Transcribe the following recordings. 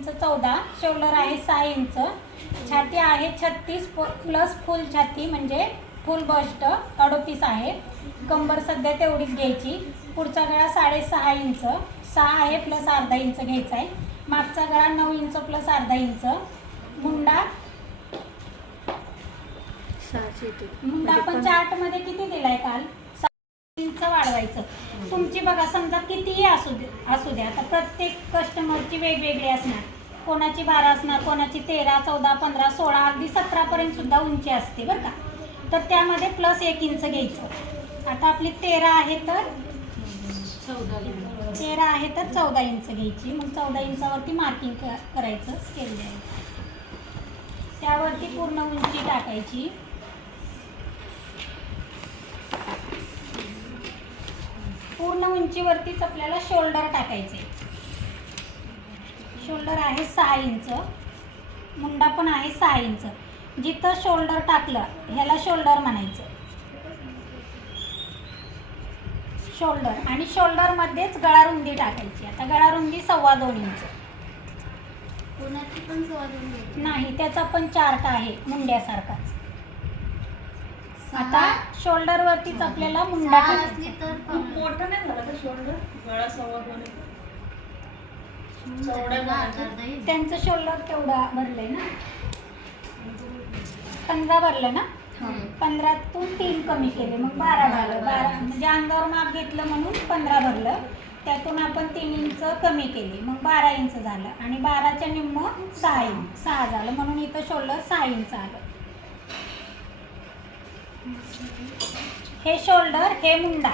Inch चौदा shoulder आहे सहा इंच. छाती आहे छत्तीस प्लस फुल छाती म्हणजे फुल बस्ट अडोतीस आहे. कंबर सध्या तेवढीच घ्यायची. पुढचा गळा साडेसहा इंच. सहा आहे प्लस अर्धा इंच घ्यायचा आहे. मागचा गळा नऊ इंच प्लस अर्धा इंच. मुंडा? मुंडा म्हणजे आपण पण- चार्टमध्ये किती दिलाय काल? वाढवायचं. तुमची बघा समजा कितीही असू दे असू द्या आता प्रत्येक कस्टमरची वेगवेगळी असणार. कोणाची बारा असणार कोणाची तेरा चौदा पंधरा सोळा अगदी सतरापर्यंत सुद्धा उंची असते बरं का. तर त्यामध्ये प्लस एक इंच घ्यायचं. आता आपली तेरा आहे तर? तेरा आहे तर चौदा इंच घ्यायची. मग चौदा इंचावरती मार्किंग करायचं स्केल द्यायचं. त्यावरती पूर्ण उंची टाकायची. पूर्ण उंचीवरतीच आपल्याला शोल्डर टाकायचे. शोल्डर आहे सहा इंच. मुंडा पण आहे सहा इंच. जिथं शोल्डर टाकलं ह्याला शोल्डर म्हणायचं. शोल्डर आणि शोल्डरमध्येच गळा रुंदी टाकायची. आता गळा रुंदी सव्वा दोन इंच. नाही त्याचा पण चार्ट आहे मुंड्यासारखाच. आता शोल्डरवरतीच आपल्याला मुंडा असली तर खूप मोठं नाही झालं का शोल्डर गळा सव्वा दोन. त्यांचं शोल्डर केवढा भरलंय ना. पंधरा भरलं ना. पंधरातून तीन कमी केले. मग बारा झालं. बारा. म्हणजे अंगावर माप घेतलं म्हणून पंधरा भरलं. त्यातून आपण तीन इंच कमी केली. मग बारा इंच झालं. आणि बाराच्या निम्म सहा इंच. सहा झालं. म्हणून इथं शोल्डर सहा इंच आलं. हे शोल्डर हे मुंडा.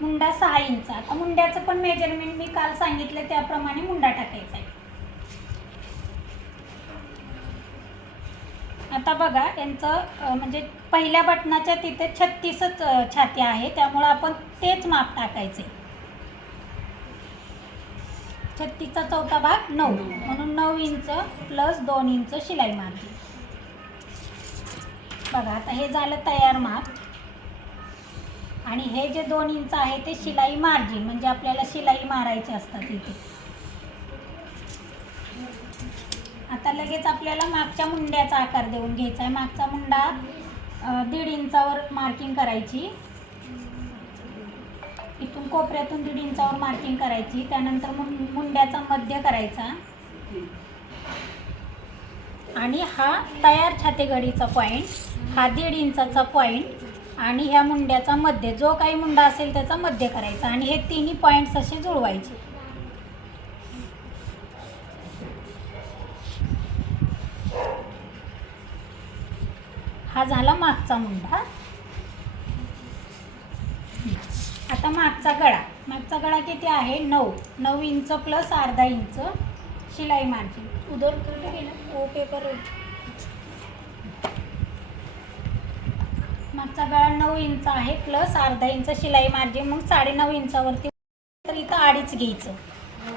मुंडा सहा इंच. आता मुंड्याचं पण मेजरमेंट मी काल सांगितलं त्याप्रमाणे मुंडा टाकायचा आहे. आता बघा यांचं म्हणजे पहिल्या बटनाच्या तिथे छत्तीसच छाती आहे त्यामुळं आपण तेच माप टाकायचे छत्तीसचा चौथा भाग नऊ. म्हणून नऊ इंच प्लस दोन इंच शिलाई मारली. बघा आता हे झालं तयार माप. आणि हे जे दोन इंच आहे ते शिलाई मार्जिन म्हणजे आपल्याला शिलाई मारायची असतात इथे. आता लगेच आपल्याला मागच्या मुंड्याचा आकार देऊन घ्यायचा आहे. मागचा मुंडा दीड इंचावर मार्किंग करायची. इथून कोपऱ्यातून दीड इंचावर मार्किंग करायची. त्यानंतर मुंड्याचा मध्य करायचा. आणि हा तयार छातेगडीचा पॉईंट हा दीड इंचाचा पॉईंट आणि ह्या मुंड्याचा मध्य जो काही मुंडा असेल त्याचा मध्य करायचा आणि हे तिन्ही पॉईंट्स असे जुळवायचे. हा झाला मागचा मुंडा. आता मागचा गळा. मागचा गळा किती आहे? नऊ. नऊ इंच प्लस अर्धा इंच. शिलाई मार्जिन. उदर कुठे गेलं? ओ पेपर मागचा गळा नऊ इंच आहे प्लस अर्धा इंच शिलाई मार्जिन मग साडेनऊ इंचावरती तर इथं अडीच घ्यायचं.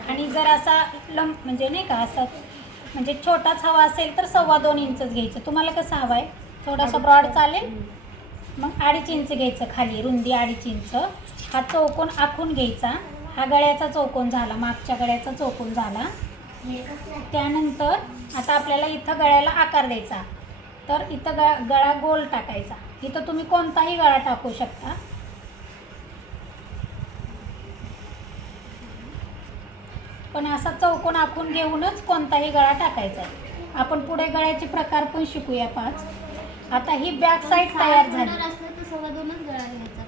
आणि जर असा लंब म्हणजे नाही का असं म्हणजे छोटाच हवा असेल तर सव्वा दोन इंचच घ्यायचं. तुम्हाला कसं हवं आहे थोडासा ब्रॉड चालेल. मग अडीच इंच घ्यायचं खाली रुंदी अडीच इंच. हा चौकोन आखून घ्यायचा. हा गळ्याचा चौकोन झाला मागच्या गळ्याचा चौकोन झाला. त्यानंतर आता आपल्याला इथं गळ्याला आकार द्यायचा. तर इथं गळा गळा गोल टाकायचा. इथं तुम्ही कोणताही गळा टाकू शकता. पण असा चौकोन आखून घेऊनच कोणताही गळा टाकायचा आहे. आपण पुढे गळ्याचे प्रकार पण शिकूया पाच. आता ही बॅक साईड तयार झाली. तर दोनच गळा घ्यायचा.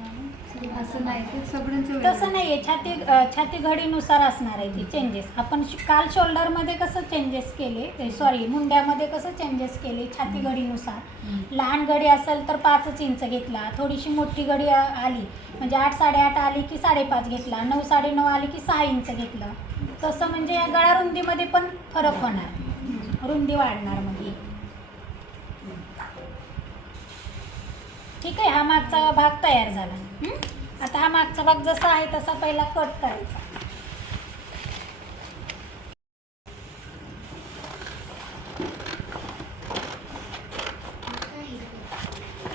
असं नाही ते सगळ्यांचं तसं नाही आहे छाती छाती घडीनुसार असणार आहे ती चेंजेस आपण श- काल शोल्डरमध्ये कसं चेंजेस केले सॉरी मुंड्यामध्ये कसं चेंजेस केले छाती घडीनुसार लहान घडी असेल तर पाचच इंच घेतला थोडीशी मोठी घडी आ- आली म्हणजे आठ साडेआठ आली की साडेपाच घेतला नऊ साडेनऊ आली की सहा इंच घेतलं. तसं म्हणजे या गळा रुंदीमध्ये पण फरक होणार. रुंदी वाढणार मध्ये ठीक आहे हा मागचा भाग तयार झाला. आता हा मागचा भाग जसा आहे तसा पहिला कट करायचा.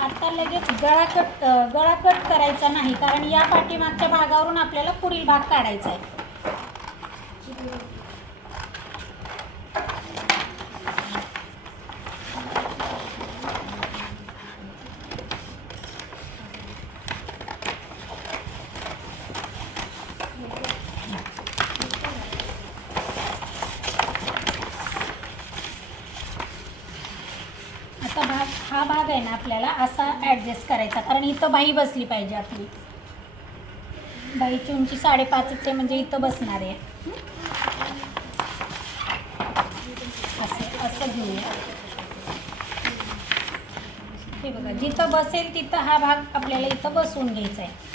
आता लगेच गळा कट गळा कट करायचा नाही कारण या पाठीमागच्या भागावरून आपल्याला पुढील भाग काढायचा आहे हा भाग आहे ना आपल्याला असा ॲडजस्ट करायचा. कारण इथं बाई बसली पाहिजे आपली. बाईची उंची साडेपाच ते म्हणजे इथं बसणार आहे. असं असं घेऊया. हे बघा जिथं बसेल तिथं हा भाग आपल्याला इथं बसवून घ्यायचा आहे.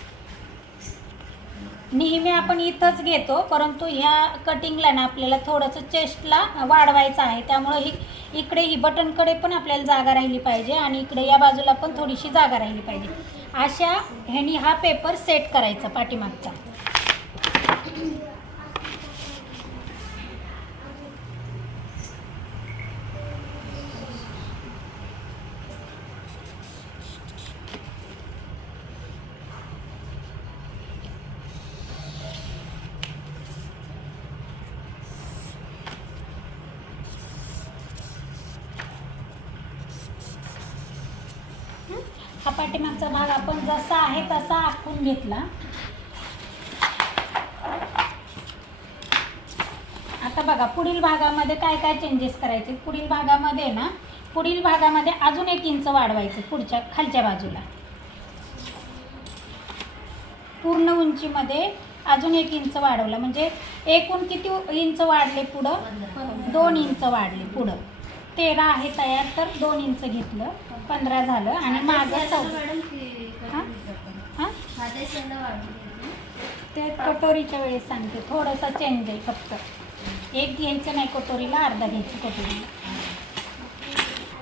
नेहमी आपण इथंच घेतो परंतु ह्या कटिंगला ना आपल्याला थोडंसं चेस्टला वाढवायचं आहे. त्यामुळं ही इकडे ही बटनकडे पण आपल्याला जागा राहिली पाहिजे आणि इकडे या बाजूला पण थोडीशी जागा राहिली पाहिजे. अशा ह्यानी हा पेपर सेट करायचा पाठीमागचा. हा पाठीमागचा भाग आपण जसा आहे तसा आखून घेतला. आता बघा पुढील भागामध्ये काय काय चेंजेस करायचे? पुढील भागामध्ये ना पुढील भागामध्ये अजून एक इंच वाढवायचं पुढच्या खालच्या बाजूला. पूर्ण उंचीमध्ये अजून एक इंच वाढवलं. म्हणजे एकूण किती इंच वाढले पुढं? दोन इंच वाढले पुढं. तेरा आहे तयार तर दोन इंच घेतलं. पंधरा झालं आणि चौ ते हा? हां? ते कटोरीच्या वेळेस सांगते थोडंसं चेंज आहे फक्त. एक घ्यायचं नाही कटोरीला अर्धा घ्यायची कटोरीला.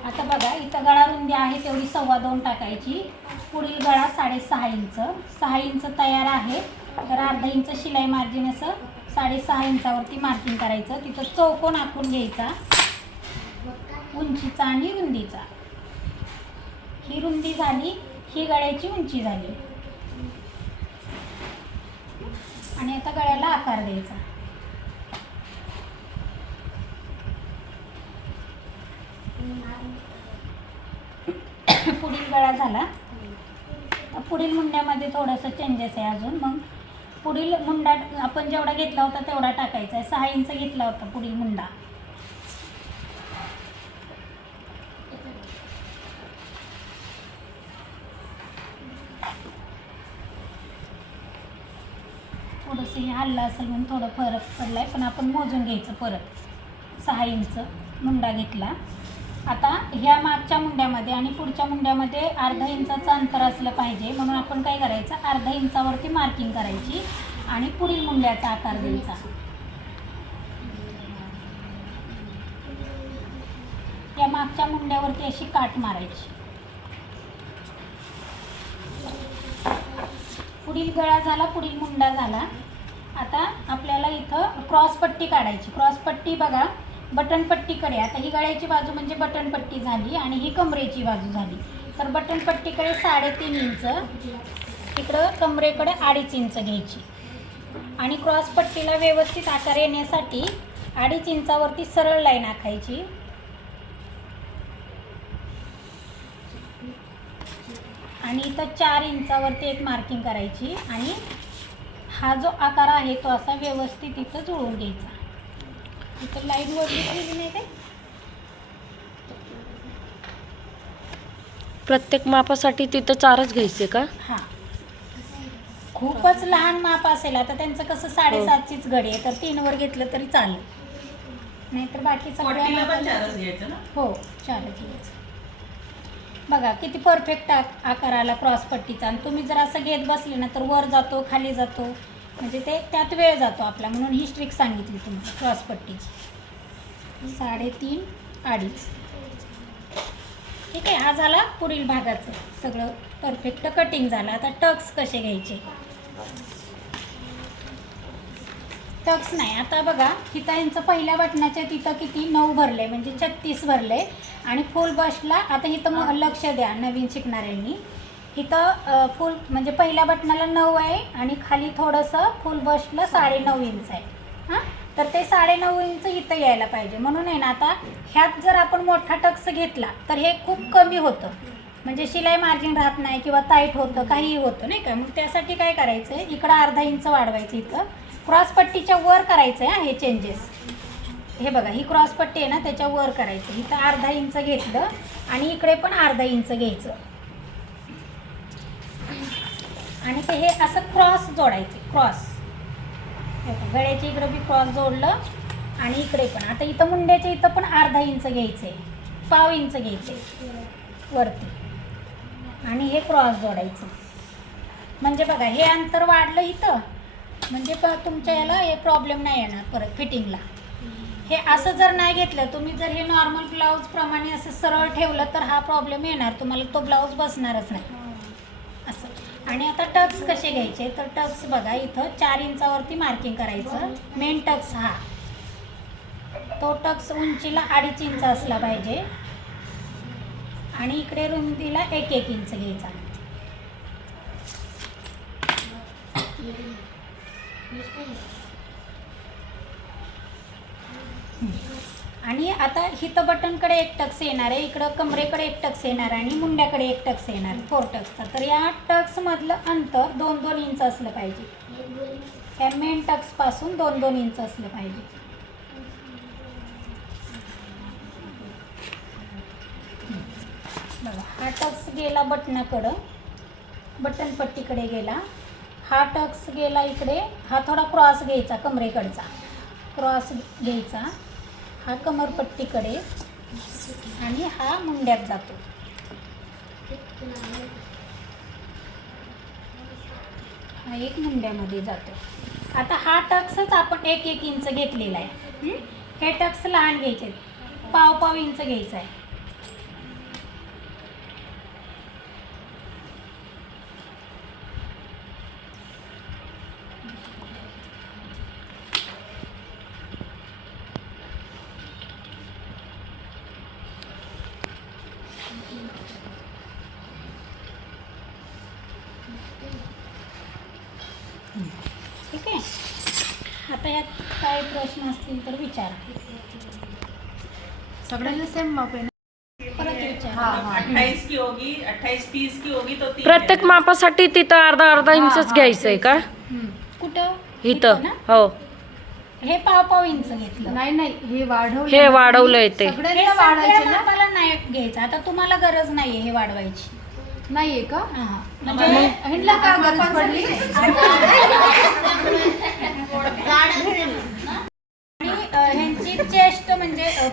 आता बघा इथं गळा रुंदी आहे तेवढी सव्वा दोन टाकायची. पुढील गळा साडेसहा इंच. सहा इंच तयार आहे. तर अर्धा इंच शिलाई मार्जिन असं साडेसहा इंचावरती मार्किंग करायचं. तिथं चौकोन आखून घ्यायचा. उंचीचा आणि रुंदीचा. ही रुंदी झाली ही गळ्याची उंची झाली. आणि आता गळ्याला आकार द्यायचा. पुढील गळा झाला. पुढील मुंड्यामध्ये थोडंसं चेंजेस आहे अजून. मग पुढील मुंडा आपण जेवढा घेतला होता तेवढा टाकायचा आहे. सहा इंच घेतला होता पुढील मुंडा थोडंसं हे हल्ला असेल म्हणून थोडं फरक पडला आहे पण आपण मोजून घ्यायचं परत. सहा इंच मुंडा घेतला. आता ह्या मागच्या मुंड्यामध्ये आणि पुढच्या मुंड्यामध्ये अर्धा इंचाचं अंतर असलं पाहिजे. म्हणून आपण काय करायचं? अर्धा इंचावरती मार्किंग करायची आणि पुढील मुंड्याचा आकार द्यायचा. या मागच्या मुंड्यावरती अशी काट मारायची. पुढील गळा झाला पुढील मुंडा झाला. आता आपल्याला इथं क्रॉसपट्टी काढायची. क्रॉसपट्टी बघा बटनपट्टीकडे आता ही गळ्याची बाजू म्हणजे बटनपट्टी झाली आणि ही कमरेची बाजू झाली. तर बटनपट्टीकडे साडेतीन इंच इकडं कमरेकडे अडीच इंच घ्यायची. आणि क्रॉसपट्टीला व्यवस्थित आकार येण्यासाठी अडीच इंचावरती सरळ लाईन आखायची. आणि इथं चार इंचावरती एक मार्किंग करायची आणि हा जो आकार आहे तो असा व्यवस्थित इथं जुळवून घ्यायचा. इथं लाइट गेली नाही काय? प्रत्येक मापासाठी तिथं चारच घ्यायचे का? हां. खूपच लहान माप असेल. आता त्यांचं कसं साडेसातचीच घडी आहे तर तीनवर घेतलं तरी चालेल. नाहीतर बाकी सगळ्या पट्टीला पण मापाला- चारच घ्यायचं ना? हो चालेल घ्यायचं. बघा किती परफेक्ट आकार आला क्रॉस पट्टीचा. आणि तुम्ही जर असं घेत बसले ना तर वर जातो खाली जातो. म्हणजे ते त्यात वेळ जातो आपला म्हणून ही स्ट्रिक सांगितली तुम्हाला क्रॉसपट्टीची साडेतीन अडीच. ठीक आहे हा झाला पुढील भागाचं. सगळं परफेक्ट कटिंग झालं. आता टक्स कसे घ्यायचे? टक्स नाही. आता बघा तिथं यांचं पहिल्या बटनाच्या तिथं किती? नऊ भरले म्हणजे छत्तीस भरले. आणि फुल बसला आता इथं मग लक्ष द्या नवीन शिकणाऱ्यांनी. इथं फुल म्हणजे पहिल्या बटनाला नऊ आहे आणि खाली थोडंसं फुल बसला साडेनऊ इंच आहे. हां? तर ते साडेनऊ इंच इथं यायला पाहिजे. म्हणून आहे ना आता ह्यात जर आपण मोठा टक्स घेतला तर हे खूप कमी होतं. म्हणजे शिलाई मार्जिन राहत नाही किंवा टाईट होतं काहीही होतं नाही का? मग त्यासाठी काय करायचं आहे इकडं अर्धा इंच वाढवायचं इथं. क्रॉस पट्टीच्या वर करायचं आहे हे चेंजेस हे बघा ही क्रॉस पट्टी आहे ना त्याच्या वर करायचं. इथं अर्धा इंच घेतलं आणि इकडे पण अर्धा इंच घ्यायचं. आणि ते हे असं क्रॉस जोडायचे क्रॉस. गळ्याच्या इकडं बी क्रॉस जोडलं आणि इकडे पण. आता इथं मुंड्याच्या इथं पण अर्धा इंच घ्यायचे पाव इंच घ्यायचे वरती. आणि हे क्रॉस जोडायचं. म्हणजे बघा हे अंतर वाढलं इथं. म्हणजे प तुमच्या याला हे प्रॉब्लेम नाही येणार परत फिटिंगला. हे असं जर नाही घेतलं तुम्ही जर हे नॉर्मल ब्लाऊजप्रमाणे असं सरळ ठेवलं तर हा प्रॉब्लेम येणार. तुम्हाला तो ब्लाऊज बसणारच नाही. आणि आता टक्स कसे घ्यायचे? तर टक्स बघा इथं चार इंचावरती मार्किंग करायचं. मेन टक्स हा. तो टक्स उंचीला अडीच इंच असला पाहिजे. आणि इकडे रुंदीला एक एक इंच घ्यायचा. आणि आता हिथं बटनकडे एक टक्स येणार आहे इकडं कमरेकडे एक टक्स येणार आहे आणि मुंड्याकडे एक टक्स येणार फोर टक्सचा तर या टक्समधलं अंतर दोन दोन इंच असलं पाहिजे. या मेन टक्सपासून दोन दोन इंच असलं पाहिजे. बघा हा टक्स गेला बटनाकडं बटनपट्टीकडे गेला. हा टक्स गेला इकडे हा थोडा क्रॉस घ्यायचा कमरेकडचा. क्रॉस घ्यायचा. हा कमरपट्टीकडे आणि हा मुंड्यात जातो. हा एक मुंड्यामध्ये जातो. आता हा टक्सच आपण एक एक इंच घेतलेला आहे. हे टक्स लहान घ्यायचे पाव पाव इंच घ्यायचा आहे. ठीक आहे. आता यात काय प्रश्न असतील तर विचारा. सगळ्यांना सेम माप आहे ना? परत विचारा. हा हा. अट्ठाईस की होगी अट्ठाईस तीस की होगी तो तीन प्रत्येक। मापासाठी तिथं अर्धा अर्धा इंचच घ्यायचंय का. कुठं? इथं ना? हो. हे पाव पाव इंच घेतलं. नाही नाही हे वाढवलं हे. वाढवलंय ते. हे सगळ्यांना सगळ्या वाढायचे ना? मापाला नाही घ्यायचं. आता तुम्हाला गरज नाहीये हे वाढवायची. नाहीये का? हा. म्हणजे म्हणजे ह्यांना का गरज पडली? आणि अ, ह्यांची चेस्ट म्हणजे अ,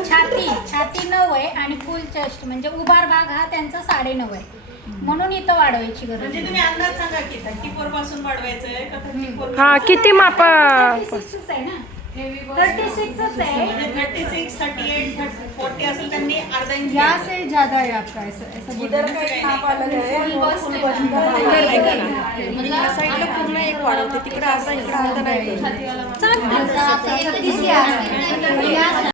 छाती छाती नऊ आहे आणि फुल चेस्ट. म्हणजे उभार भाग हा त्यांचा साडे नऊ आहे. म्हणून इथं वाढवायची गरज म्हणजे तुम्ही अंदाज सांगा की थर्टी फोरपासून वाढवायचंय का थर्टी फोर हा किती मापा आहे ना. थर्टी सिक्सच आहे. म्हणजे thirty six thirty eight forty असेल त्यांनी अर्धा इंच यहाँ घ्यायचं. से ज्यादा है आपका ऐसा ऐसा बोल इधर का एक माप अलग है और full bust का अलग है। साईडला पूर्ण एक वाढवते. तिकडे अर्धा इकडे अर्धा नाही. चालतं